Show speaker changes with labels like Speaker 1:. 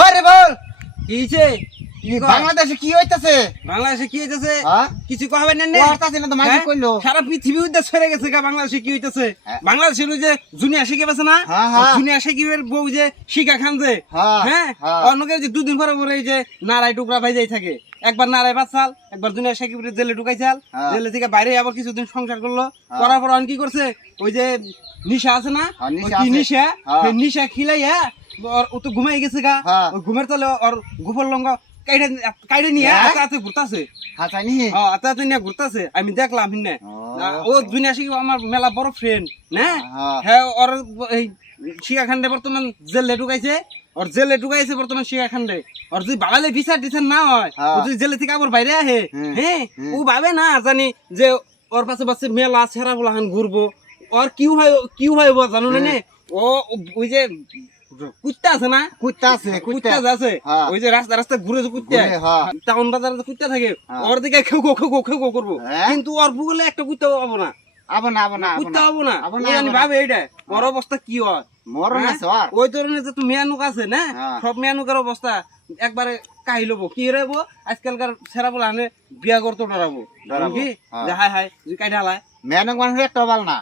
Speaker 1: ওরে বল।
Speaker 2: কি হইছে?
Speaker 1: বাংলাদেশে কি হইতাছে?
Speaker 2: বাংলাদেশে কি হইতেছে?
Speaker 1: হ্যাঁ?
Speaker 2: কিছু না নে?
Speaker 1: ওরতাছে না তো মাঝি
Speaker 2: হ্যাঁ?
Speaker 1: কইলো।
Speaker 2: সারা পৃথিবী উদ্দেশ্য ছেড়ে গেছে গা বাংলাদেশে কি হইতেছে?
Speaker 1: হ্যাঁ।
Speaker 2: বাংলাদেশের ওই যে জুনিয়া শিখে পেছে না। জুনিয়া বউ যে শিখা খান যে।
Speaker 1: হ্যাঁ।
Speaker 2: অন্যকে যে দুদিন পরে পরে এই যে নারায় টুকরা ভাই যাই থাকে। একবার নারায় বাঁচাল একবার দুনিয়া সাকিবের জেলে ঢুকাইছাল। জেলে থেকে বাইরে আবার কিছুদিন সংসার করল। করার পর অন কি করছে? ওই যে নিশা আছে না?
Speaker 1: নিশা
Speaker 2: ওই কি নিশা। নিশা খিলাইয়া ওর ও তো ঘুমাই গেছে গা
Speaker 1: হ্যাঁ।
Speaker 2: ওই ঘুমের তলে ওর গুফর লঙ্গ কাইডে কাইডে নিয়ে
Speaker 1: হ্যাঁ?
Speaker 2: আস্তে আস্তে ঘুরতাছে
Speaker 1: হাসানি
Speaker 2: হ্যাঁ আস্তে আস্তে নিয়ে ঘুরতাছে আমি দেখলাম হিনে
Speaker 1: ও।
Speaker 2: দুনিয়া শিখি আমার মেলা বড় ফ্রেন্ড না
Speaker 1: হ্যাঁ।
Speaker 2: হ্যাঁ ওর এই শিখাখান্ডে বর্তমান জেলে ঢুকাইছে ওর জেলে ঢুকাইছে বর্তমান শিখাখান্ডে ওর যদি বাঙালি বিচার টিচার না হয়
Speaker 1: হ্যাঁ।
Speaker 2: ও যদি জেলে থেকে আবার বাইরে আহে। হ্যাঁ ও ভাবে না জানি যে ওর পাশে পাশে মেলা ছেঁড়া বলাহান ঘুরবো ওর কি হয় কি হয় জানো না নে? ও ওই যে কুত্তা আছে না?
Speaker 1: কুত্তা আছে
Speaker 2: কুত্তা।
Speaker 1: কুত্তা
Speaker 2: আছে। ওই যে রাস্তা রাস্তা ঘুরে যে কুত্তা। টাউন বাজারে যে কুত্তা থাকে। ওর দিকে খেউ খেউ খেউ খেউ খেউ করব? কিন্তু ওর ভূগোলে একটা কুত্তা পাবো না।
Speaker 1: আবো না আবো না
Speaker 2: কুত্তা পাবো না।
Speaker 1: আবো
Speaker 2: ও
Speaker 1: না,
Speaker 2: জানি
Speaker 1: আবো না।
Speaker 2: ভাবে এইটা ওর অবস্থা কি হয়?
Speaker 1: মরণ
Speaker 2: হ্যাঁ?
Speaker 1: আছে
Speaker 2: ওই ধরনের যে মেয়ানুক আছে না
Speaker 1: হ্যাঁ।
Speaker 2: সব মেয়ানুকের অবস্থা একবারে কাহি লবো। কি রেবো আজকালকার ছেড়া বলে আনে বিয়া করতে ডরাবো। কি। হাই হাই কাইটা হালায়।
Speaker 1: মেনক মানুষ একটা বাল না।